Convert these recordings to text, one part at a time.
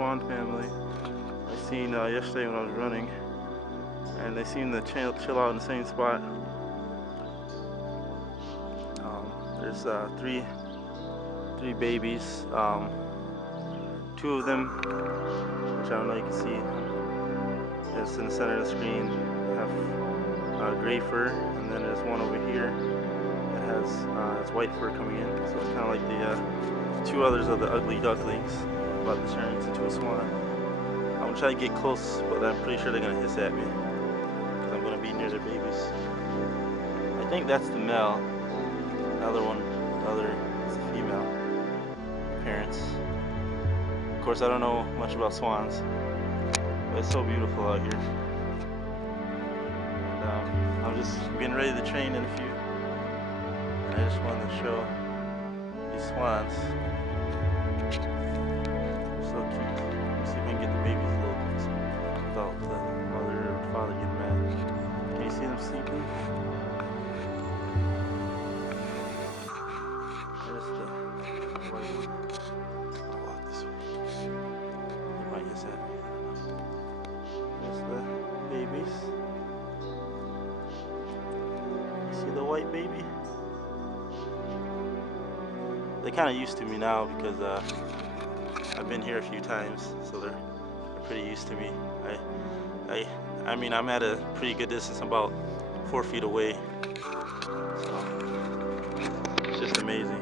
Swan family. I seen yesterday when I was running, and they seem to chill out in the same spot. There's three babies. Two of them, which I don't know, you can see, it's in the center of the screen, have gray fur, and then there's one over here that has its white fur coming in. So it's kind of like the two others of the ugly ducklings about to turn into a swan. I'm gonna try to get close, but I'm pretty sure they're gonna hiss at me because I'm gonna be near their babies. I think that's the male. Another one, the other is the female. Parents. Of course, I don't know much about swans, but it's so beautiful out here. And I'm just getting ready to train in a few, and I just wanted to show these swans. They're so cute. Let me see if I can get the babies a little closer without the mother or father getting mad. Can you see them sleeping? There's the white one. I'll walk this way. They might hiss at me. There's the babies. You see the white baby? They're kind of used to me now because I've been here a few times, so they're pretty used to me. I mean, I'm at a pretty good distance, about 4 feet away, so it's just amazing.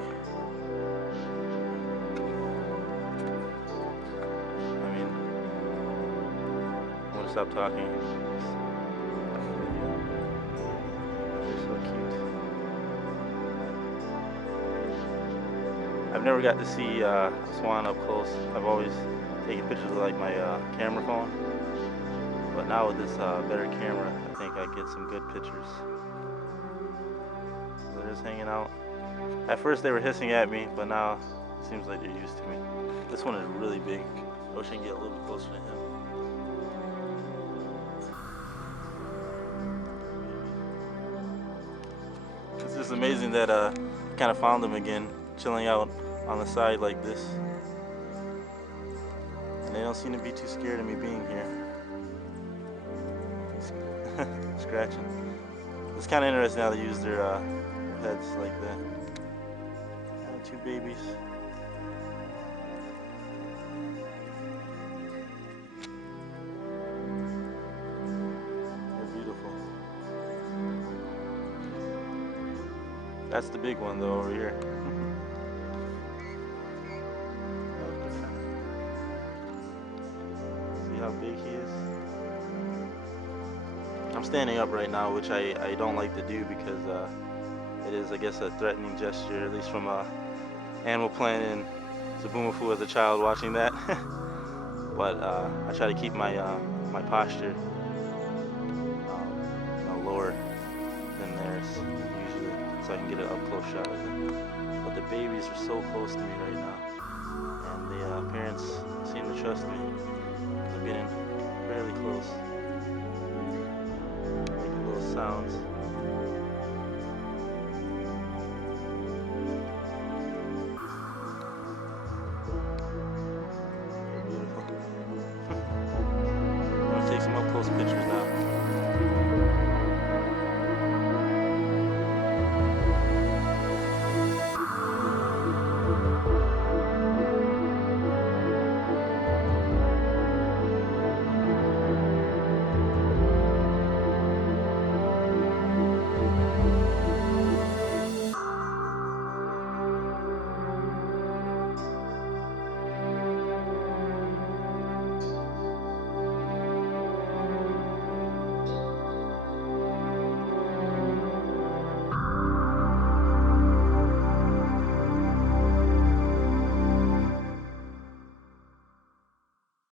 I mean, I want to stop talking. They're so cute. I've never got to see a swan up close. I've always taken pictures with like my camera phone, but now with this better camera, I think I get some good pictures. They're just hanging out. At first they were hissing at me, but now it seems like they're used to me. This one is really big. I wish I could get a little bit closer to him. It's just amazing that I kind of found them again, chilling out on the side like this. And they don't seem to be too scared of me being here. Scratching. It's kind of interesting how they use their heads like that. And two babies. They're beautiful. That's the big one though over here. See how big he is? I'm standing up right now, which I don't like to do because it is, I guess, a threatening gesture, at least from Animal Planet and Zaboomafoo as a child watching that. But I try to keep my my posture lower than theirs usually, so I can get an up close shot of them. But the babies are so close to me right now, and the parents seem to trust me. I'm getting fairly close. Making little sounds. They're beautiful. I'm gonna take some up close pictures.